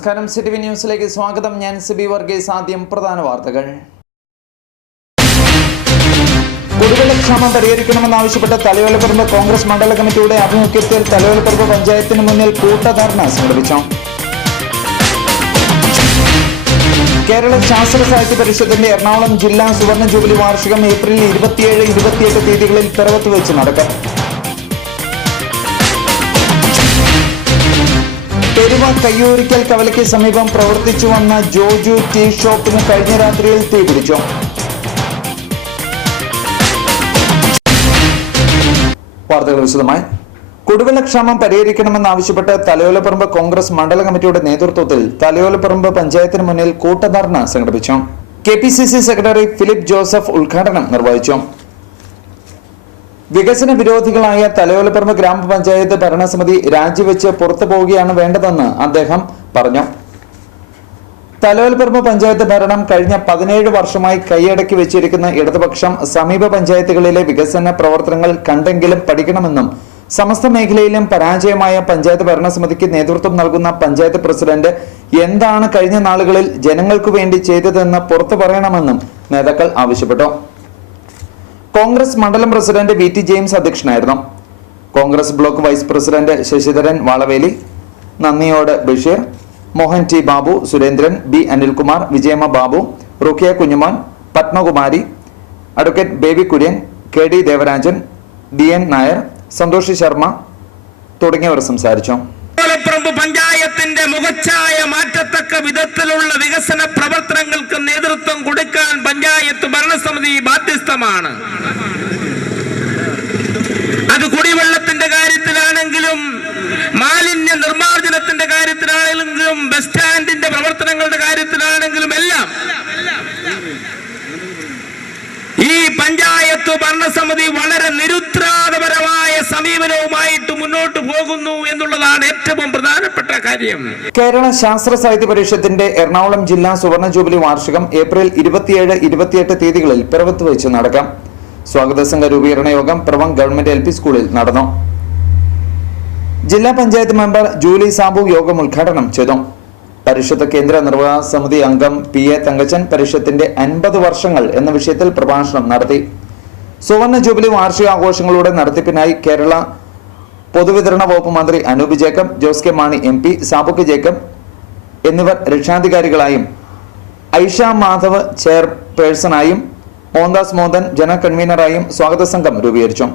നമസ്കാരം, സിറ്റിവി ന്യൂസിലേക്ക് സ്വാഗതം. ഞാൻ സിബി വർഗീസ്. ആദ്യം പ്രധാന വാർത്തകൾ. കുടിവെള്ളക്ഷാമം പരിഹരിക്കണമെന്നാവശ്യപ്പെട്ട് തലയോലപ്പറമ്പ് കോൺഗ്രസ് മണ്ഡല കമ്മിറ്റിയുടെ ആഭിമുഖ്യത്തിൽ തലയോലപ്പറമ്പ് പഞ്ചായത്തിന് മുന്നിൽ കൂട്ടധർണ സംഘടിപ്പിച്ചു. കേരള ശാസ്ത്ര സാഹിത്യ പരിഷത്തിന്റെ എറണാകുളം ജില്ലാ സുവർണ ജൂബിലി വാർഷികം ഏപ്രിൽ 27-28 തീയതികളിൽ പിറവത്ത് വെച്ച് നടക്കും. പെരുവ കയ്യൂരിക്കൽ കവലയ്ക്ക് സമീപം പ്രവർത്തിച്ചു വന്ന ജോജു ടീ ഷോപ്പിന് കഴിഞ്ഞ രാത്രിയിൽ തീപിടിച്ചു. വാർത്തകൾ വിശദമായി. കുടിവെള്ളക്ഷാമം പരിഹരിക്കണമെന്നാവശ്യപ്പെട്ട് തലയോലപ്പറമ്പ് കോൺഗ്രസ് മണ്ഡല കമ്മിറ്റിയുടെ നേതൃത്വത്തിൽ തലയോലപ്പറമ്പ് പഞ്ചായത്തിന് മുന്നിൽ കൂട്ടധർണ സംഘടിപ്പിച്ചു. KPCC സെക്രട്ടറി ഫിലിപ്പ് ജോസഫ് ഉദ്ഘാടനം നിർവഹിച്ചു. വികസന വിരോധികളായ തലയോലപ്പറമ്പ് ഗ്രാമപഞ്ചായത്ത് ഭരണസമിതി രാജിവെച്ച് പുറത്തു പോവുകയാണ് വേണ്ടതെന്ന് അദ്ദേഹം പറഞ്ഞു. തലയോലപ്പറമ്പ് പഞ്ചായത്ത് ഭരണം കഴിഞ്ഞ 17 വർഷമായി കൈയടക്കി വെച്ചിരിക്കുന്ന ഇടതുപക്ഷം സമീപ പഞ്ചായത്തുകളിലെ വികസന പ്രവർത്തനങ്ങൾ കണ്ടെങ്കിലും പഠിക്കണമെന്നും സമസ്ത മേഖലയിലും പരാജയമായ പഞ്ചായത്ത് ഭരണസമിതിക്ക് നേതൃത്വം നൽകുന്ന പഞ്ചായത്ത് പ്രസിഡന്റ് എന്താണ് കഴിഞ്ഞ നാളുകളിൽ ജനങ്ങൾക്കു വേണ്ടി ചെയ്തതെന്ന് പുറത്തു പറയണമെന്നും നേതാക്കൾ ആവശ്യപ്പെട്ടു. കോൺഗ്രസ് മണ്ഡലം പ്രസിഡന്റ് VT ജെയിംസ് അധ്യക്ഷനായിരുന്നു. Congress block vice president Sasidharan Valaveli, Nandiyode Basheer, Mohan T Babu, Surendran, B Anilkumar, Vijayamma Babu, Rukiya Kunjumon, Padmakumari, advocate Baby Kurian, KD Devarajan, DN Nair, Santhosh Sharma തുടങ്ങിയവർ സംസാരിച്ചു. പഞ്ചായത്തിന്റെ മുഖച്ഛായ മാറ്റത്തക്ക വിധത്തിലുള്ള വികസന പ്രവർത്തനങ്ങൾക്ക് നേതൃത്വം കൊടുക്കാൻ പഞ്ചായത്ത് ഭരണസമിതി ബാധ്യസ്ഥമാണ്. അത് കുടിവെള്ളത്തിന്റെ കാര്യത്തിലാണെങ്കിലും മാലിന്യ നിർമ്മാർജ്ജനത്തിന്റെ കാര്യത്തിലാണെങ്കിലും ബസ് സ്റ്റാൻഡിന്റെ പ്രവർത്തനങ്ങളുടെ കാര്യത്തിലാണെങ്കിലും എല്ലാം ഈ പഞ്ചായത്ത് ഭരണസമിതി വളരെ നിരുത്തരവാദപരമായ സമീപനവുമായിട്ട് മുന്നോട്ട് പോകുന്നു എന്നുള്ളതാണ് ഏറ്റവും പ്രധാനപ്പെട്ട കാര്യം. കേരള ശാസ്ത്ര സാഹിത്യ പരിഷത്തിന്റെ എറണാകുളം ജില്ലാ സുവർണ ജൂബിലി വാർഷികം ഏപ്രിൽ 27-28 തീയതികളിൽ പിറവത്ത് വെച്ച് നടക്കാം. സ്വാഗത സംഘ രൂപീകരണ യോഗം പിറവം ഗവൺമെന്റ് LP സ്കൂളിൽ നടന്നു. ജില്ലാ പഞ്ചായത്ത് മെമ്പർ ജൂലി സാബു യോഗം ഉദ്ഘാടനം ചെയ്തു. പരിഷത്ത് കേന്ദ്ര നിർവഹണ സമിതി അംഗം PA തങ്കച്ചൻ പരിഷത്തിന്റെ 50 വർഷങ്ങൾ എന്ന വിഷയത്തിൽ പ്രഭാഷണം നടത്തി. സുവർണ ജൂബിലി വാർഷികാഘോഷങ്ങളുടെ നടത്തിപ്പിനായി കേരള പൊതുവിതരണ വകുപ്പ് മന്ത്രി Anoop Jacob, Jose K Mani MP, സാബുക്ക് ജേക്കബ് എന്നിവർ രക്ഷാധികാരികളായും ഐഷ മാധവ് ചെയർപേഴ്സണായും മോഹൻദാസ് മോഹൻ ജനറൽ കൺവീനറായും സ്വാഗത സംഘം രൂപീകരിച്ചു.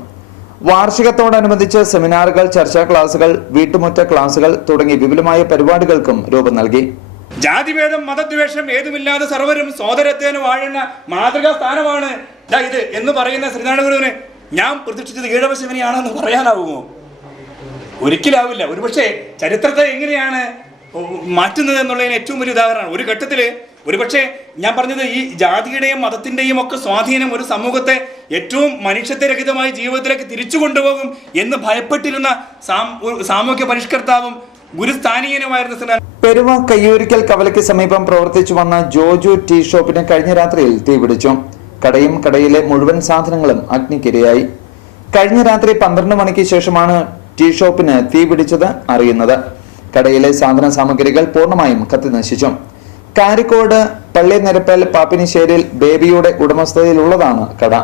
വാർഷികത്തോടനുബന്ധിച്ച് സെമിനാറുകൾ, ചർച്ചാ ക്ലാസുകൾ, വീട്ടുമുറ്റ ക്ലാസുകൾ തുടങ്ങി വിപുലമായ പരിപാടികൾക്കും രൂപം നൽകി. ജാതിഭേദം മതദ്വേഷം ഏതുമില്ലാതെ സർവരും സോദരത്തേന് വാഴുന്ന മാതൃകാ സ്ഥാനമാണ് ഇത് എന്ന് പറയുന്ന ശ്രീനാരായണ ഗുരുവിന് ഞാൻ പ്രതീക്ഷിച്ചത് ഈഴവശിവനെയാണെന്ന് പറയാനാവുമോ? ഒരിക്കലാവില്ല. ഒരുപക്ഷെ ചരിത്രത്തെ എങ്ങനെയാണ് മാറ്റുന്നത് എന്നുള്ളതിന് ഏറ്റവും വലിയ ഉദാഹരണമാണ്. ഒരു ഘട്ടത്തില് ഒരുപക്ഷെ ഞാൻ പറഞ്ഞത് ഈ ജാതിയുടെയും മതത്തിന്റെയും ഒക്കെ സ്വാധീനം ഒരു സമൂഹത്തെ ഏറ്റവും മനുഷ്യത്വരഹിതമായ ജീവിതത്തിലേക്ക് തിരിച്ചു കൊണ്ടുപോകും എന്ന് ഭയപ്പെട്ടിരുന്ന സാമൂഹ്യ പരിഷ്കർത്താവും ഗുരുസ്ഥാനീയനുമായിരുന്ന പെരുവ കയ്യൂരിക്കൽ കവലയ്ക്ക് സമീപം പ്രവർത്തിച്ചു വന്ന ജോജു ടീ ഷോപ്പിന് കഴിഞ്ഞ രാത്രിയിൽ തീപിടിച്ചു. കടയും കടയിലെ മുഴുവൻ സാധനങ്ങളും അഗ്നിക്കിരയായി. കഴിഞ്ഞ രാത്രി 12 മണിക്ക് ശേഷമാണ് ടീ ഷോപ്പിന് തീപിടിച്ചത് അറിയുന്നത്. കടയിലെ സാധന സാമഗ്രികൾ പൂർണ്ണമായും കത്തിനശിച്ചു. കാരിക്കോട് പള്ളിനിരപ്പൽ പാപ്പിനിശ്ശേരിയിൽ ബേബിയുടെ ഉടമസ്ഥതയിലുള്ളതാണ് കട.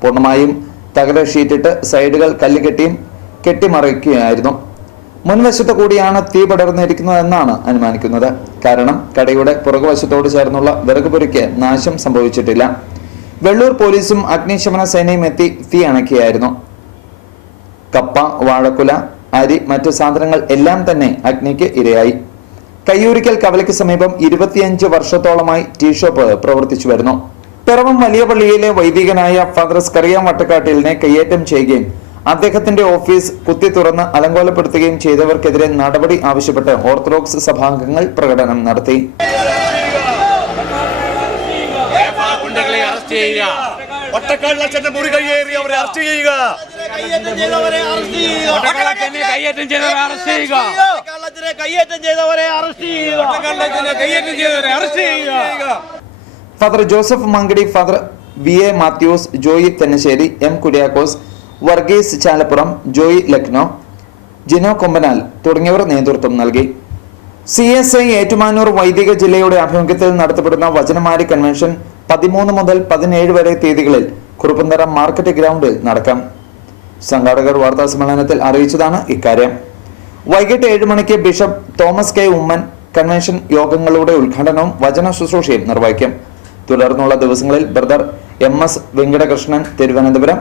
പൂർണ്ണമായും തകര ഷീറ്റിട്ട് സൈഡുകൾ കല്ലുകെട്ടിയും കെട്ടിമറിക്കുകയായിരുന്നു. മുൻവശത്ത് കൂടിയാണ് തീ പടർന്നിരിക്കുന്നതെന്നാണ് അനുമാനിക്കുന്നത്. കാരണം കടയുടെ പുറകുവശത്തോട് ചേർന്നുള്ള വിറകുപുരയ്ക്ക് നാശം സംഭവിച്ചിട്ടില്ല. വെള്ളൂർ പോലീസും അഗ്നിശമന സേനയും എത്തി തീ അണയ്ക്കുകയായിരുന്നു. കപ്പ, വാഴക്കുല, അരി, മറ്റു സാധനങ്ങൾ എല്ലാം തന്നെ അഗ്നിക്ക് ഇരയായി. കയ്യൂരിക്കൽ കവലയ്ക്ക് സമീപം 25 വർഷത്തോളമായി ടീ ഷോപ്പ് പ്രവർത്തിച്ചു വരുന്നു. പിറവം വലിയ പള്ളിയിലെ വൈദികനായ ഫാദർ സ്കറിയാം വട്ടക്കാട്ടിലിനെ കയ്യേറ്റം ചെയ്യുകയും അദ്ദേഹത്തിന്റെ ഓഫീസ് കുത്തി തുറന്ന് അലങ്കോലപ്പെടുത്തുകയും ചെയ്തവർക്കെതിരെ നടപടി ആവശ്യപ്പെട്ട് ഓർത്തഡോക്സ് സഭാംഗങ്ങൾ പ്രകടനം നടത്തി. Father Joseph Mankady, father VA Mathews, Joy Thennassery, M Kuriakose, Varghese Chalappuram, Joy Lucknow, Jino Kombanal തുടങ്ങിയവർ നേതൃത്വം നൽകി. CSI ഏറ്റുമാനൂർ വൈദിക ജില്ലയുടെ ആഭിമുഖ്യത്തിൽ നടത്തപ്പെടുന്ന വചനമാരി കൺവെൻഷൻ 13 മുതൽ 17 വരെ തീയതികളിൽ കുറുപ്പന്തറ മാർക്കറ്റ് ഗ്രൗണ്ടിൽ നടക്കാം. സംഘാടകർ വാർത്താ സമ്മേളനത്തിൽ അറിയിച്ചതാണ് ഇക്കാര്യം. വൈകിട്ട് 7 മണിക്ക് bishop Thomas K Oommen convention യോഗങ്ങളുടെ ഉദ്ഘാടനവും വചന ശുശ്രൂഷയും നിർവഹിക്കും. തുടർന്നുള്ള ദിവസങ്ങളിൽ brother MS Venkatakrishnan Thiruvananthapuram,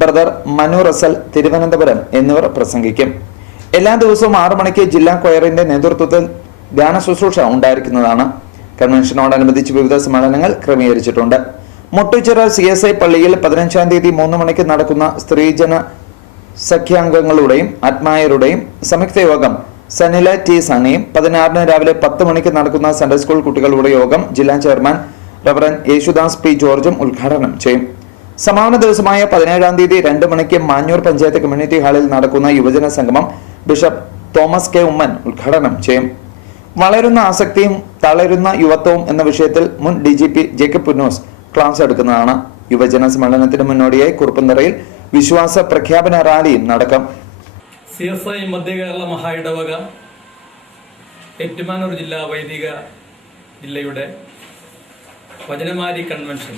brother Manu Russel Thiruvananthapuram എന്നിവർ പ്രസംഗിക്കും. എല്ലാ ദിവസവും 6 മണിക്ക് ജില്ലാ കൊയറിന്റെ നേതൃത്വത്തിൽ ധ്യാന ശുശ്രൂഷ ഉണ്ടായിരിക്കുന്നതാണ്. കൺവെൻഷനോടനുബന്ധിച്ച് വിവിധ സമ്മേളനങ്ങൾ ക്രമീകരിച്ചിട്ടുണ്ട്. മുട്ടുച്ചിറ CSI പള്ളിയിൽ 15-ാം തീയതി 3 മണിക്ക് നടക്കുന്ന സ്ത്രീജന സഖ്യാംഗങ്ങളുടെയും ആത്മായരുടെയും സംയുക്ത യോഗം സനില T സണിയും 16-ന് രാവിലെ 10 മണിക്ക് നടക്കുന്ന സൺഡേ സ്കൂൾ കുട്ടികളുടെ യോഗം ജില്ലാ ചെയർമാൻ റവറൻ യേശുദാസ് P ജോർജും ഉദ്ഘാടനം ചെയ്യും. സമാപന ദിവസമായ 17-ാം തീയതി 2 മണിക്ക് മാഞ്ഞൂർ പഞ്ചായത്ത് കമ്മ്യൂണിറ്റി ഹാളിൽ നടക്കുന്ന യുവജന സംഗമം ബിഷപ്പ് തോമസ് കെ ഉമ്മൻ ഉദ്ഘാടനം ചെയ്യും. വളരുന്ന ആസക്തിയും തളരുന്ന യുവത്വവും എന്ന വിഷയത്തിൽ മുൻ DGP ജേക്കബ് പുന്നോസ് ക്ലാസ് എടുക്കുന്നതാണ്. യുവജന സമ്മേളനത്തിന് മുന്നോടിയായി കുറുപ്പന്തറയിൽ വിശ്വാസ പ്രഖ്യാപന റാലിയും നടക്കും. CSI മധ്യ കേരള മഹാ ഇടവക ഏറ്റുമാനൂർ ജില്ലാ വൈദിക ജില്ലയുടെ വചനമാരി കൺവെൻഷൻ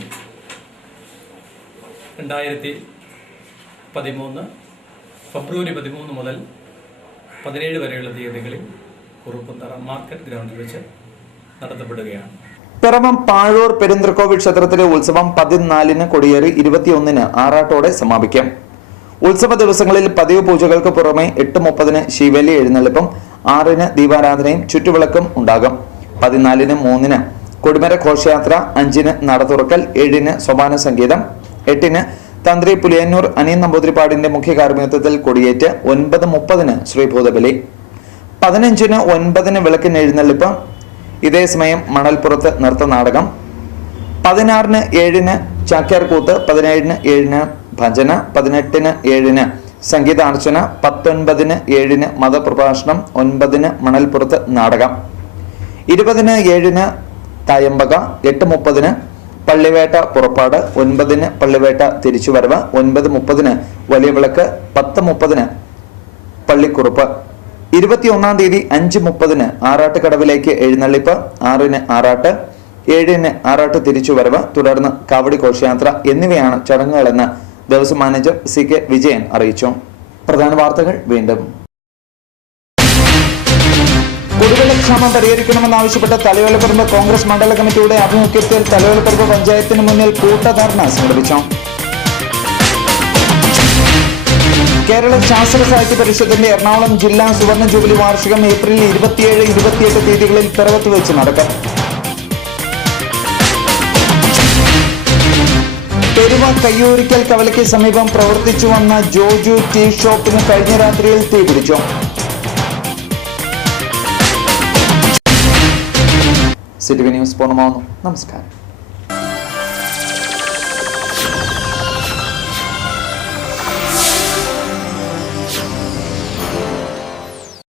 2013 ഫെബ്രുവരി 13 മുതൽ 17 വരെയുള്ള തീയതികളിൽ കുറുപ്പന്തറ മാർക്കറ്റ് ഗ്രൗണ്ടിൽ വെച്ച് നടത്തപ്പെടുകയാണ്. പിറവം പാഴൂർ പെരുന്തൃക്കോവിൽ ക്ഷേത്രത്തിലെ ഉത്സവം 14-ന് കൊടിയേറി 21-ന് ആറാട്ടോടെ സമാപിക്കും. ഉത്സവ ദിവസങ്ങളിൽ പതിവ് പൂജകൾക്ക് പുറമെ 8:30-ന് ശിവേലി എഴുന്നള്ളിപ്പും 6-ന് ദീപാരാധനയും ചുറ്റുവിളക്കും ഉണ്ടാകും. 14-ന് 3-ന് കൊടിമര ഘോഷയാത്ര, 5-ന് നട തുറക്കൽ, 7-ന് സോപാന സംഗീതം, 8-ന് തന്ത്രി പുലിയന്നൂർ അനിയൻ നമ്പൂതിരിപ്പാടിന്റെ മുഖ്യ കാർമ്മികത്വത്തിൽ കൊടിയേറ്റ്, 9:30-ന് ശ്രീഭൂതബലി, 15-ന് 9-ന് വിളക്കിന് എഴുന്നള്ളിപ്പ്, ഇതേസമയം മണൽപ്പുറത്ത് നൃത്തനാടകം, 16-ന് 7-ന് ചാക്യാർകൂത്ത്, 17-ന് 7-ന് ഭജന, 18-ന് 7-ന് സംഗീതാർച്ചന, 19-ന് 7-ന് മതപ്രഭാഷണം, 9-ന് മണൽപ്പുറത്ത് നാടകം, 20-ന് 7-ന് തായമ്പക, 8:30-ന് പള്ളിവേട്ട പുറപ്പാട്, 9-ന് പള്ളിവേട്ട തിരിച്ചുവരവ്, 9:30-ന് വലിയ വിളക്ക്, 10:30-ന് പള്ളിക്കുറുപ്പ്, 21-ാം തീയതി 5:30-ന് ആറാട്ട് കടവിലേക്ക് എഴുന്നള്ളിപ്പ്, 6-ന് ആറാട്ട്, 7-ന് ആറാട്ട് തിരിച്ചുവരവ്, തുടർന്ന് കാവടി ഘോഷയാത്ര എന്നിവയാണ് ചടങ്ങുകളെന്ന് ദേവസ്വം മാനേജർ CK വിജയൻ അറിയിച്ചു. പ്രധാന വാർത്തകൾ വീണ്ടും. കുടിവെള്ളക്ഷാമം പരിഹരിക്കണമെന്നാവശ്യപ്പെട്ട തലയോലപ്പറമ്പ് കോൺഗ്രസ് മണ്ഡല കമ്മിറ്റിയുടെ ആഭിമുഖ്യത്തിൽ തലയോലപ്പറമ്പ് പഞ്ചായത്തിന് മുന്നിൽ കൂട്ടധർണ സംഘടിപ്പിച്ചു. കേരള ശാസ്ത്ര സാഹിത്യ പരിഷത്തിന്റെ എറണാകുളം ജില്ലാ സുവർണ ജൂബിലി വാർഷികം ഏപ്രിൽ 27-28 തീയതികളിൽ പിറവത്ത് വെച്ച് നടക്കും. പെരുവ കയ്യൂരിക്കൽ കവലയ്ക്ക് സമീപം പ്രവർത്തിച്ചു വന്ന ജോജു ടീ ഷോപ്പിന് കഴിഞ്ഞ രാത്രിയിൽ തീപിടിച്ചു. സിറ്റി ന്യൂസ് പൂർണ്ണമാവുന്നു. നമസ്കാരം.